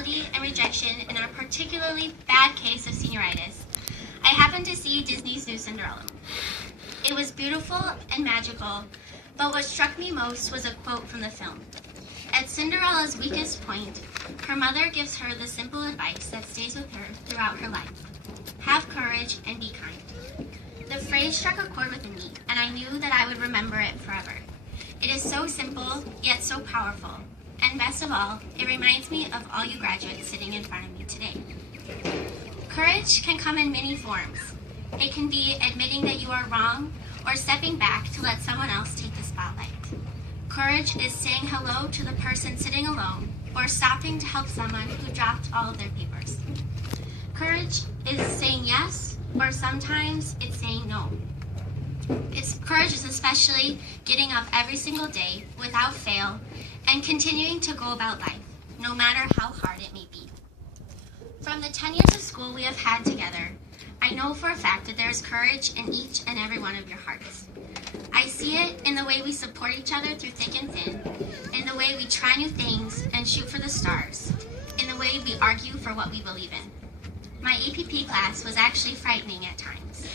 brutality and rejection in our particularly bad case of senioritis, I happened to see Disney's new Cinderella. It was beautiful and magical, but what struck me most was a quote from the film. At Cinderella's weakest point, her mother gives her the simple advice that stays with her throughout her life. Have courage and be kind. The phrase struck a chord within me, and I knew that I would remember it forever. It is so simple, yet so powerful. And best of all, it reminds me of all you graduates sitting in front of me today. Courage can come in many forms. It can be admitting that you are wrong or stepping back to let someone else take the spotlight. Courage is saying hello to the person sitting alone or stopping to help someone who dropped all of their papers. Courage is saying yes, or sometimes it's saying no. Courage is especially getting up every single day without fail and continuing to go about life, no matter how hard it may be. From the 10 years of school we have had together, I know for a fact that there is courage in each and every one of your hearts. I see it in the way we support each other through thick and thin, in the way we try new things and shoot for the stars, in the way we argue for what we believe in. My APP class was actually frightening at times.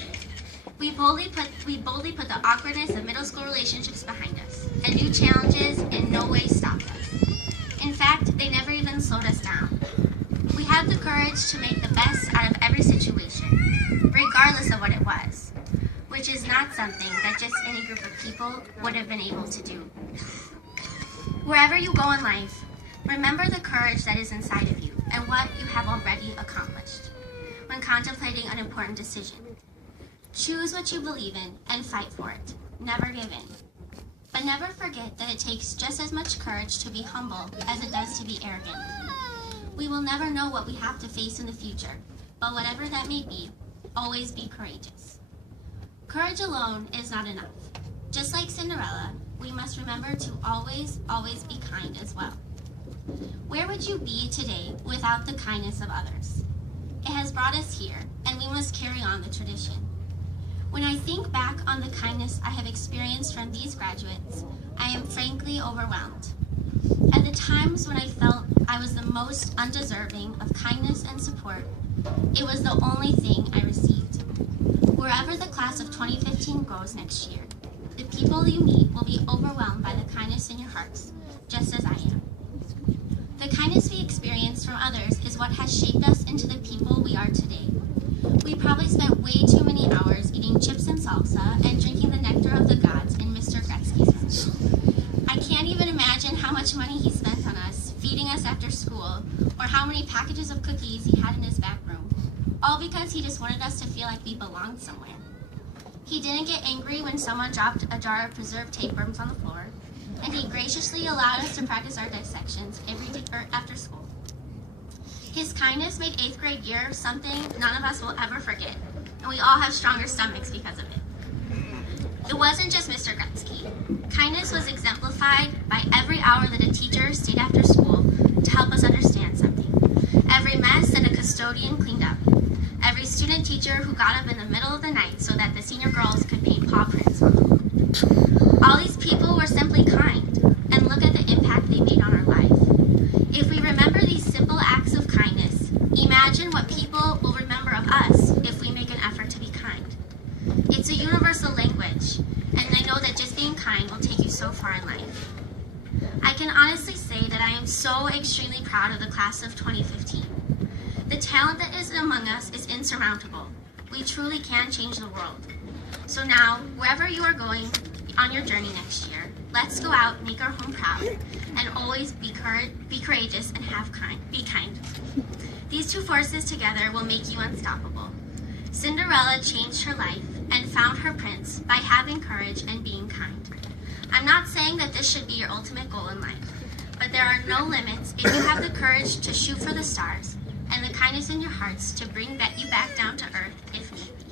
We boldly put the awkwardness of middle school relationships behind us, and new challenges in no way stopped us. In fact, they never even slowed us down. We had the courage to make the best out of every situation, regardless of what it was, which is not something that just any group of people would have been able to do. Wherever you go in life, remember the courage that is inside of you and what you have already accomplished. When contemplating an important decision, choose what you believe in and fight for it. Never give in. But never forget that it takes just as much courage to be humble as it does to be arrogant. We will never know what we have to face in the future, but whatever that may be, always be courageous. Courage alone is not enough. Just like Cinderella, we must remember to always, always be kind as well. Where would you be today without the kindness of others? It has brought us here, and we must carry on the tradition. When I think back on the kindness I have experienced from these graduates, I am frankly overwhelmed. At the times when I felt I was the most undeserving of kindness and support, it was the only thing I received. Wherever the class of 2015 goes next year, the people you meet will be overwhelmed by the kindness in your hearts, just as I am. The kindness we experience from others is what has shaped us into the people we are today. We probably spent way too many hours eating chips and salsa and drinking the nectar of the gods in Mr. Gretzky's room. I can't even imagine how much money he spent on us, feeding us after school, or how many packages of cookies he had in his back room, all because he just wanted us to feel like we belonged somewhere. He didn't get angry when someone dropped a jar of preserved tapeworms on the floor, and he graciously allowed us to practice our dissections after school. His kindness made 8th grade year something none of us will ever forget, and we all have stronger stomachs because of it. It wasn't just Mr. Gretzky. Kindness was exemplified by every hour that a teacher stayed after school to help us understand something, every mess that a custodian cleaned up, every student teacher who got up in the middle of the night so that the senior girls could paint paw prints. All these people were simply kind, and look at the impact they made on our life. If we remember these simple acts of kindness, imagine what people will remember of us if we make an effort to be kind. It's a universal language, and I know that just being kind will take you so far in life. I can honestly say that I am so extremely proud of the class of 2015. The talent that is among us is insurmountable. We truly can change the world. So now, wherever you are going on your journey next year, let's go out, make our home proud, and always be courageous and be kind. These two forces together will make you unstoppable. Cinderella changed her life and found her prince by having courage and being kind. I'm not saying that this should be your ultimate goal in life, but there are no limits if you have the courage to shoot for the stars and the kindness in your hearts to bring you back down to earth if need be.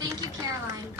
Thank you, Caroline.